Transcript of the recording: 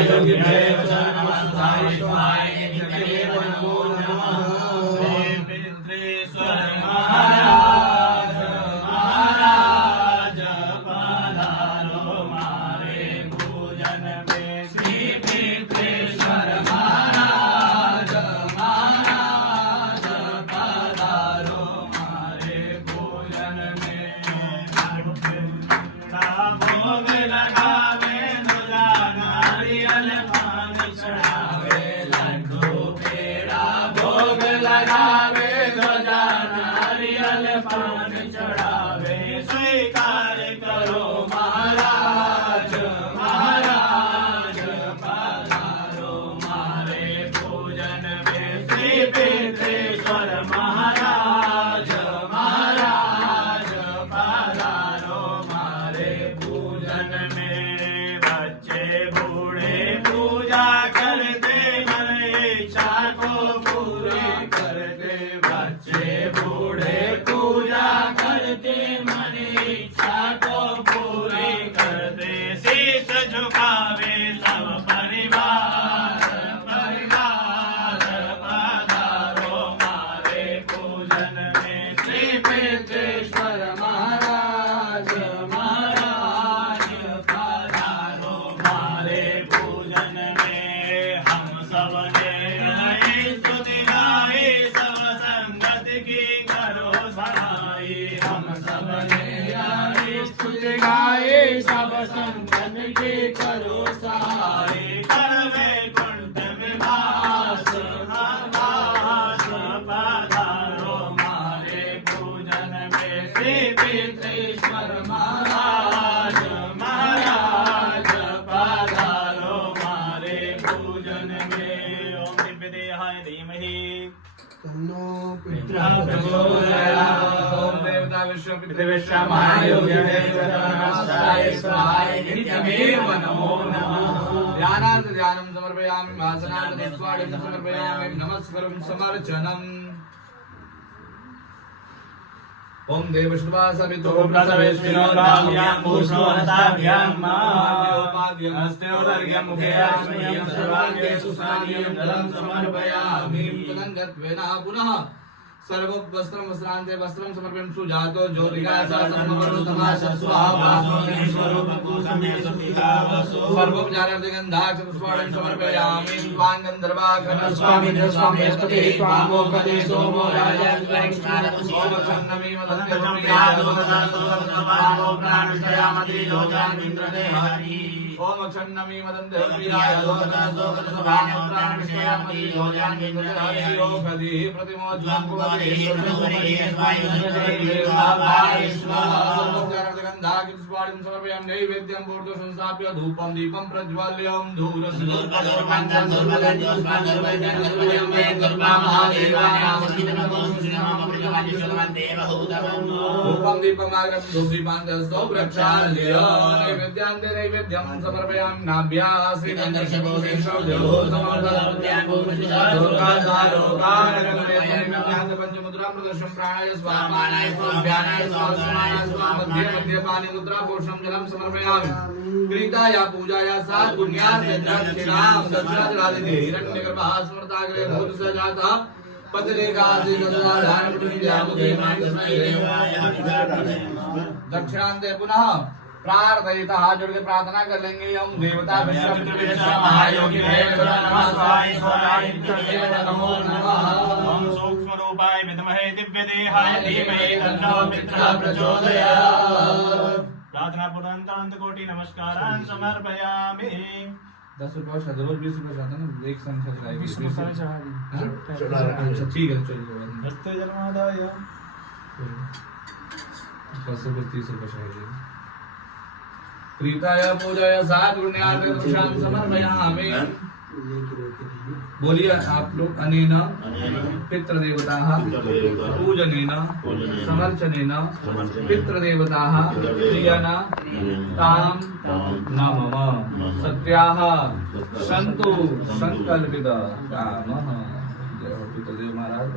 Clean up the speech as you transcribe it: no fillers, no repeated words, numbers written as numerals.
महायोगिभ्यो च नमस्ताय शिवाय नित्यदेव नमो नमः। श्री पितृश्वर महाराज महाराज पधारो मारे पूजन में। श्री पितृश्वर महाराज महाराज पधारो मारे पूजन में। भोग लगावे ध्वजा नारियल पान चढ़ावे लड्डू पेड़ा। भोग लगावे ध्वजा नारियल पान चढ़ावे। स्वीकार करो महाराज महाराज पधारो मारे पूजन में। श्री पितृश्वर महाराज महाराज पधारो मारे पूजन में। बच्चे बूढ़े पूजा करते मन इच्छा को पूरी करते। बच्चे बूढ़े पूजा करते मन इच्छा को पूरी करते। शीश झुकावे सब परिवार परिवार पधारो मारे पूजन में। श्री पितृश्वर महाराज महाराज पधारो मारे पूजन में। हम सब ने स्तुति गाई सब संगत की करो सहाई। हम सब ने स्तुति गाई सब संगत की करो सहाई। कर वैकुंठ में वास वास पधारो मारे पूजन में। श्री पितृश्वर महाराज महाराज पधारो मारे पूजन में। ओम दिव्यदेहाय धीमहि तन्नो पितरः प्रचोदयात्। ओम देवता विश्व पितृविश्व महायोगिभ्यो नमस्ताय स्वाहाय नित्यमेव नमो नमः। ध्यानार्थ ध्यानं समर्पयामि। भासनार्थ निस्वार्थं समर्पयामि। नमस्कारं समर्चनम्। ओम देवश्रुवा सवितो प्रसवेश्विनो धाम्यां भूषणो हस्ताभ्यां महायोपाद्यं हस्तयोर्घ्यं मुखे आश्रयं सर्वाङ्गेषु सानीयं जलं समर्पयामि। तदङ्गत्वेन पुनः सर्वोपवस्त्रं वस्त्रान्ते वस्त्रं समर्पयन् सुजातो ज्योतिका सर्वोपचारार्थं समर्पयामि। त्वां गन्धर्वाघ्न स्वामी स्वामी त्वामोपदे सोमो राजा ओमक्षन्नमी मदन्ते ओम क्षन्नमी मदन्ते प्रियाय योगधि प्रतिमोज्वं कुवते सर्वोपचारार्थगन्धाकिं समर्पयामि। नैवेद्यं पूर्तो संस्थाप्य धूपं दीपं प्रज्वाल्यं धूपं दीपमाग्रं धूपदीपान्तस्थौ प्रक्षाल्य नैवेद्यान्ते नैवेद्यं समर्पयामि। नाभ्याः पंचमुद्रां प्रदर्शं प्राणाय स्वामानाय स्वाभ्यानाय स्वास्मानाय स्वामध्ये मध्ये पानि मुद्रा पोषणं जलं समर्पयामि। क्रीताया पूजाया सात् पुण्यात् दक्षिणां दक्षिणादिते हिरण्यगर्भः स्मृताग्रे भूतसजातः पतिरेकासि दक्षिणान्ते पुनः प्रार्थयिता हाथ जोड़ के प्रार्थना कर लेंगे। हम देवता विश्व महायोगिभ्यो नमो नमः। ओम सूक्ष्म रूपाय विद्महे दिव्यदेहाय धीमहि तन्नो पितरः प्रचोदयात्। प्रार्थना पूर्वक अंत कोटि नमस्कारान् समर्पयामि। 10 रुपये और 20 रुपये चाहता ना एक संख्या चढ़ाई 20 रुपये चढ़ा दी। अच्छा ठीक है चलिए हस्ते जन्मादाय 10 रुपये 30 रुपये चढ़ाइए। प्रीताय पूजाय सात पुण्यार्थ दक्षिणां समर्पयामि। बोलिए आप लोग। अनेन पितृदेवताः पूजनेन समर्चनेन पितृदेवताः प्रियेण तां नमः। सत्याः सन्तु संकल्पित कामः। जय हो पितृदेव महाराज।